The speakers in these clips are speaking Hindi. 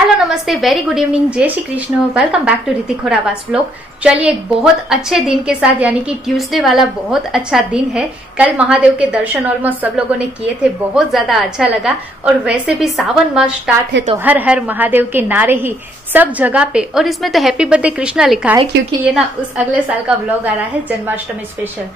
हेलो नमस्ते, वेरी गुड इवनिंग, जय Shri Krishna. Welcome back to Hrithik और आवास व्लॉग। चलिए, एक बहुत अच्छे दिन के साथ यानी कि ट्यूसडे वाला बहुत अच्छा दिन है। कल महादेव के दर्शन ऑलमोस्ट सब लोगों ने किए थे, बहुत ज्यादा अच्छा लगा। और वैसे भी सावन मास स्टार्ट है तो हर हर महादेव के नारे ही सब जगह पे। और इसमें तो हैप्पी बर्थडे कृष्णा लिखा है क्योंकि ये ना उस अगले साल का व्लॉग आ रहा है, जन्माष्टमी स्पेशल।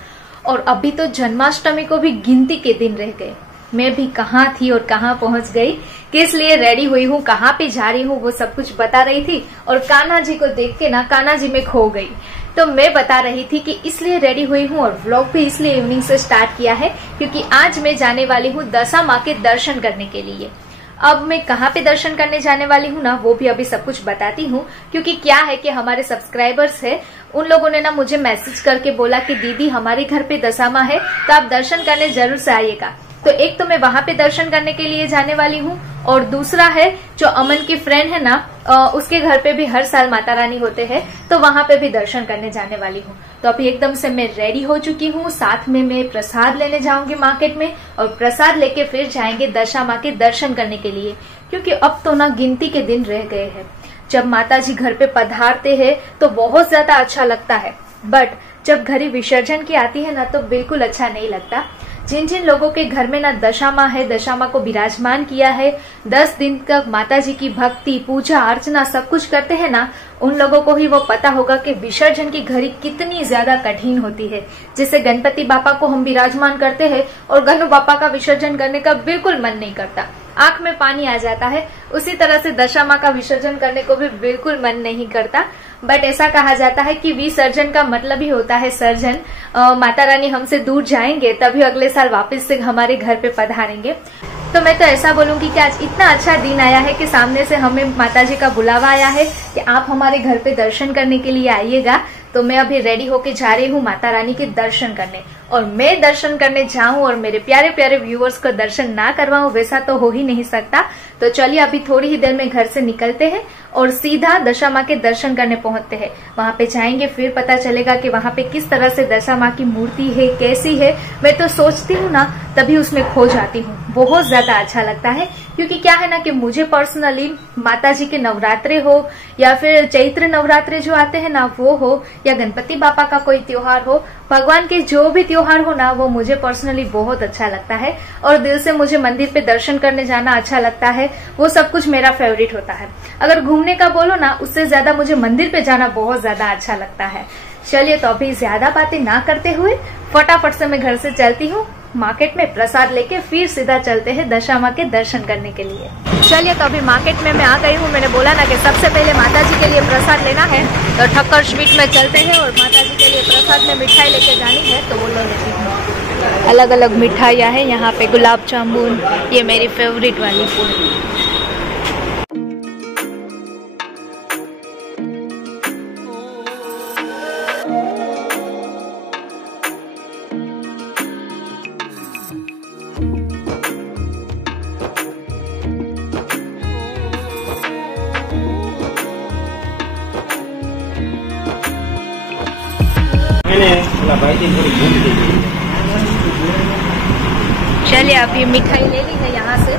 और अभी तो जन्माष्टमी को भी गिनती के दिन रह गए। मैं भी कहाँ थी और कहाँ पहुंच गई, किस लिए रेडी हुई हूँ, कहाँ पे जा रही हूँ, वो सब कुछ बता रही थी। और कान्हा जी को देख के ना कान्हा जी में खो गई। तो मैं बता रही थी कि इसलिए रेडी हुई हूँ और व्लॉग भी इसलिए इवनिंग से स्टार्ट किया है क्योंकि आज मैं जाने वाली हूँ दशा माँ के दर्शन करने के लिए। अब मैं कहाँ पे दर्शन करने जाने वाली हूँ ना, वो भी अभी सब कुछ बताती हूँ। क्योंकि क्या है कि हमारे सब्सक्राइबर्स है, उन लोगों ने ना मुझे मैसेज करके बोला कि दीदी हमारे घर पे दशा माँ है तो आप दर्शन करने जरूर से आइएगा। तो एक तो मैं वहां पे दर्शन करने के लिए जाने वाली हूँ और दूसरा है जो अमन की फ्रेंड है ना, उसके घर पे भी हर साल माता रानी होते हैं तो वहां पे भी दर्शन करने जाने वाली हूँ। तो अभी एकदम से मैं रेडी हो चुकी हूँ। साथ में मैं प्रसाद लेने जाऊंगी मार्केट में और प्रसाद लेके फिर जाएंगे दशा माँ के दर्शन करने के लिए। क्योंकि अब तो ना गिनती के दिन रह गए हैं। जब माता जी घर पे पधारते हैं तो बहुत ज्यादा अच्छा लगता है, बट जब घड़ी विसर्जन की आती है ना तो बिल्कुल अच्छा नहीं लगता। जिन जिन लोगों के घर में ना दशा माँ है, दशा माँ को विराजमान किया है, 10 दिन तक माता जी की भक्ति पूजा अर्चना सब कुछ करते हैं ना, उन लोगों को ही वो पता होगा कि विसर्जन की घड़ी कितनी ज्यादा कठिन होती है। जैसे गणपति बापा को हम विराजमान करते हैं और गणु बापा का विसर्जन करने का बिल्कुल मन नहीं करता, आंख में पानी आ जाता है। उसी तरह से दशा माँ का विसर्जन करने को भी बिल्कुल मन नहीं करता। बट ऐसा कहा जाता है कि विसर्जन का मतलब ही होता है सर्जन। माता रानी हमसे दूर जाएंगे तभी अगले साल वापस से हमारे घर पे पधारेंगे। तो मैं तो ऐसा बोलूंगी कि आज इतना अच्छा दिन आया है कि सामने से हमें माता जी का बुलावा आया है कि आप हमारे घर पे दर्शन करने के लिए आइएगा। तो मैं अभी रेडी होके जा रही हूँ माता रानी के दर्शन करने। और मैं दर्शन करने जाऊं और मेरे प्यारे प्यारे व्यूअर्स को दर्शन ना करवाऊं, वैसा तो हो ही नहीं सकता। तो चलिए अभी थोड़ी ही देर में घर से निकलते हैं और सीधा दशा माँ के दर्शन करने पहुंचते हैं। वहां पे जाएंगे फिर पता चलेगा कि वहां पे किस तरह से दशा माँ की मूर्ति है, कैसी है। मैं तो सोचती हूँ ना तभी उसमें खो जाती हूँ, बहुत ज्यादा अच्छा लगता है। क्योंकि क्या है ना कि मुझे पर्सनली माता जी के नवरात्रे हो या फिर चैत्र नवरात्रे जो आते हैं ना वो हो, या गणपति बापा का कोई त्योहार हो, भगवान के जो भी त्योहार हो ना, वो मुझे पर्सनली बहुत अच्छा लगता है। और दिल से मुझे मंदिर पे दर्शन करने जाना अच्छा लगता है, वो सब कुछ मेरा फेवरेट होता है। अगर घूमने का बोलो ना, उससे ज्यादा मुझे मंदिर पे जाना बहुत ज्यादा अच्छा लगता है। चलिए तो अभी ज्यादा बातें ना करते हुए फटाफट से मैं घर से चलती हूँ मार्केट में प्रसाद लेके, फिर सीधा चलते हैं दशा माँ के दर्शन करने के लिए। चलिए तो अभी मार्केट में मैं आ गई हूँ। मैंने बोला ना कि सबसे पहले माता जी के लिए प्रसाद लेना है, तो ठक्कर स्वीट में चलते हैं और माता जी के लिए प्रसाद में मिठाई लेके जानी है तो वो ले लेती हूँ। अलग अलग मिठाइयाँ हैं यहाँ पे, गुलाब जामुन, ये मेरी फेवरेट वाली। चलिए अभी मिठाई ले ली है यहाँ से।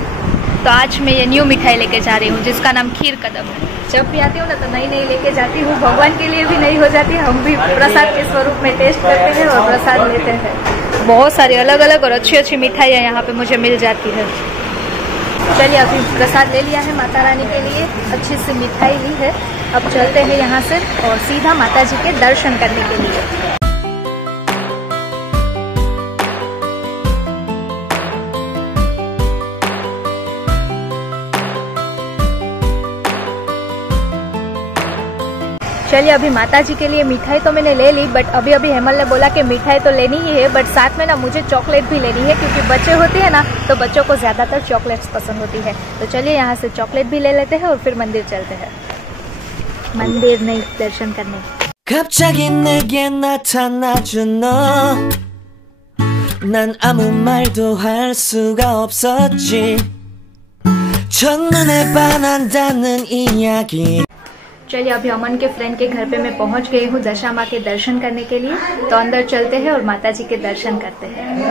तो आज मैं ये न्यू मिठाई लेके जा रही हूँ जिसका नाम खीर कदम है। जब भी आती हूँ ना तो नई नई लेके जाती हूँ, भगवान के लिए भी नई हो जाती है, हम भी प्रसाद के स्वरूप में टेस्ट करते हैं और प्रसाद लेते हैं। बहुत सारी अलग अलग और अच्छी अच्छी मिठाइयाँ यहाँ पे मुझे मिल जाती है। चलिए अभी प्रसाद ले लिया है माता रानी के लिए, अच्छी सी मिठाई ली है। अब चलते हैं यहाँ से और सीधा माता जी के दर्शन करने के लिए। चलिए अभी माता जी के लिए मिठाई तो मैंने ले ली, बट अभी हेमल ने बोला कि मिठाई तो लेनी ही है, बट साथ में ना मुझे चॉकलेट भी लेनी है क्योंकि बच्चे होते हैं ना तो बच्चों को ज्यादातर चॉकलेट्स पसंद होती है। तो चलिए यहाँ से चॉकलेट भी ले लेते हैं और फिर मंदिर चलते हैं। मंदिर नहीं, दर्शन करने। 갑자기 내게 나타나준 너, 난 아무 말도 할 수가 없었지. 첫눈에 반한다는 이야기. चलिए अभी अमन के फ्रेंड के घर पे मैं पहुंच गई हूँ दशा माँ के दर्शन करने के लिए। तो अंदर चलते हैं और माता जी के दर्शन करते हैं।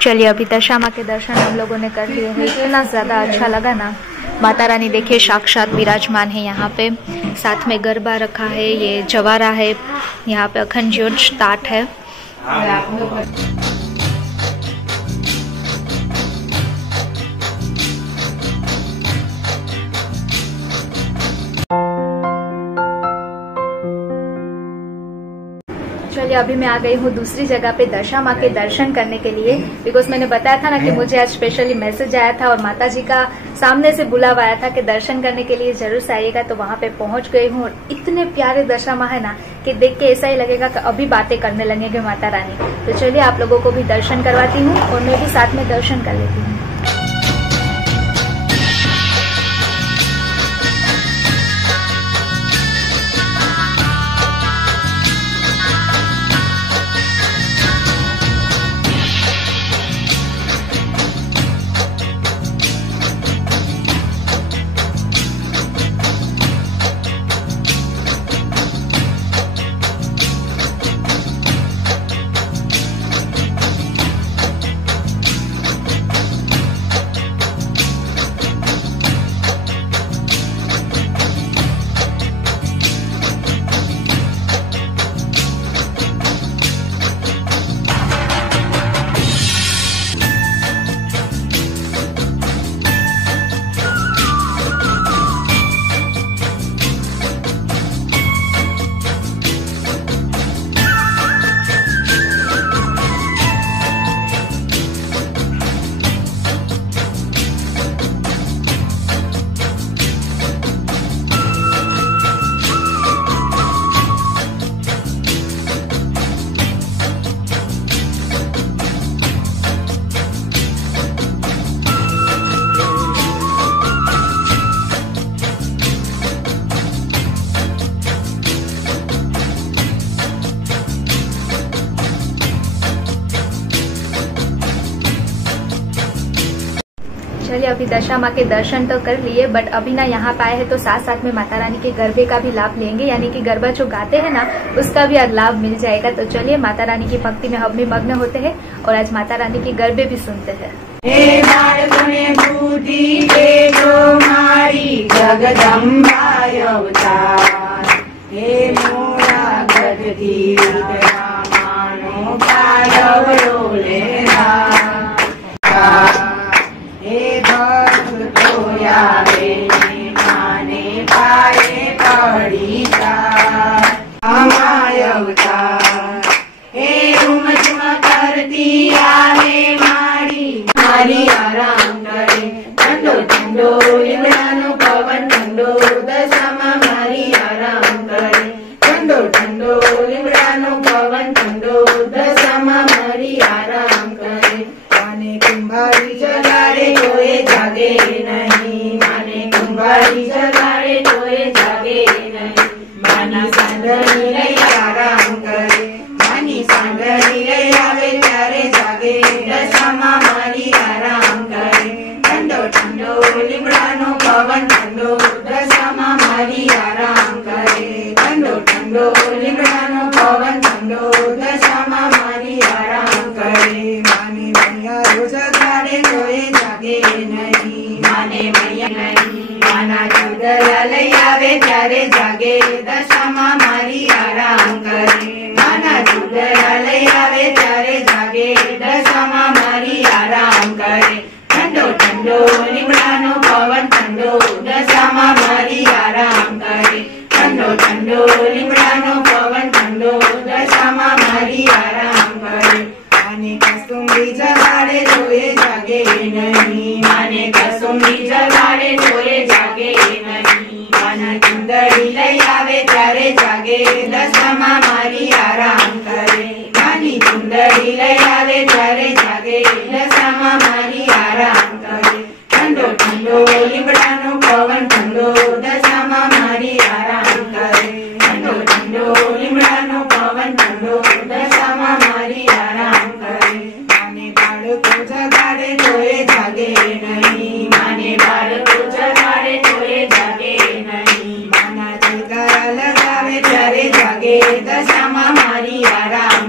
चलिए अभी दशा माँ के दर्शन हम लोगों ने कर लिए हैं। इतना ज़्यादा अच्छा लगा ना। माता रानी देखिए साक्षात विराजमान है यहाँ पे। साथ में गरबा रखा है, ये जवारा है, यहाँ पे अखंड ज्योत ताट है। चलिए अभी मैं आ गई हूँ दूसरी जगह पे दशा माँ के दर्शन करने के लिए। बिकॉज मैंने बताया था ना कि मुझे आज स्पेशली मैसेज आया था और माता जी का सामने से बुलावा आया था कि दर्शन करने के लिए जरूर से आइएगा। तो वहाँ पे पहुँच गई हूँ और इतने प्यारे दशा माँ है ना कि देख के ऐसा ही लगेगा कि अभी बातें करने लगेंगे माता रानी। तो चलिए आप लोगों को भी दर्शन करवाती हूँ और मैं भी साथ में दर्शन कर लेती हूँ। चलिए अभी दशा माँ के दर्शन तो कर लिए, बट अभी ना यहाँ पे आए हैं तो साथ साथ में माता रानी के गरबे का भी लाभ लेंगे, यानी कि गरबा जो गाते हैं ना उसका भी लाभ मिल जाएगा। तो चलिए माता रानी की भक्ति में हम भी मग्न होते हैं और आज माता रानी के गरबे भी सुनते हैं। हे बाळकोने बूटी देजो मारी जगदंबा अवतार, हे मोरा गढ़ी मानो पालव रोलेरा, हे भक्त तो यावे माने पाए पड़ी जा हमाय अवतार, हे झुम झुम करती आवे मारी आराम करे ठंडो ठंडो लिमड़ानो पवन ठंडो दशामा मारी आराम करे ठंडो ठंडो लिमड़ानो पवन ठंडो दशामा मारी आराम करे। माने कुंभारी जगाड़े तोए जागे नहीं, माने कुंभारी जगाड़े तोए जागे नहीं, मानी सांदनी लई आराम करे, मानी सांदनी लई आवे त्यारे जागे दशामा मारी आराम करे ठंडो ठंडो लिमड़ानो पवन ठंडो दशामा मारी आराम करे ठंडो ठंडो लिमड़ानो पवन ठंडो दशामा मारी आराम करे। माने मैया रोज जगाड़े तोए जागे नहीं, माने मैया नहीं, माना चुदरा लई आवे त्यारे जागे दशामा मारी आराम करे, माना चुदरा लई आवे त्यारे जागे दशामा मारी आराम करे ठंडो ठंडो लिमड़ानो पवन ठंडो दशामा मारी आराम करे ठंडो ठंडो लिमड़ानो पवन ठंडो दशामा मारी आराम करे। माने कसुम्बी जगाड़े तोए जागे नहीं, माने कसुम्बी जगाड़े तोए जागे नहीं, माना चुंदड़ी लई आवे त्यारे जागे दशामा मारी आराम करे, मानी चुंदड़ी लई आवे त्यारे जागे दशामा मारी आराम करे ठंडो ठंडो लिमड़ानो पवन ठंडो दशामा मारी आराम करे ठंडो ठंडो लिमड़ानो पवन ठंडो दशामा मारी आराम करे। माने बाळको जगाड़े तोए जागे नहीं, माने बाळको जगाड़े तोए जागे नहीं, माना जयकारा लगावे त्यारे जागे दशामा मारी आराम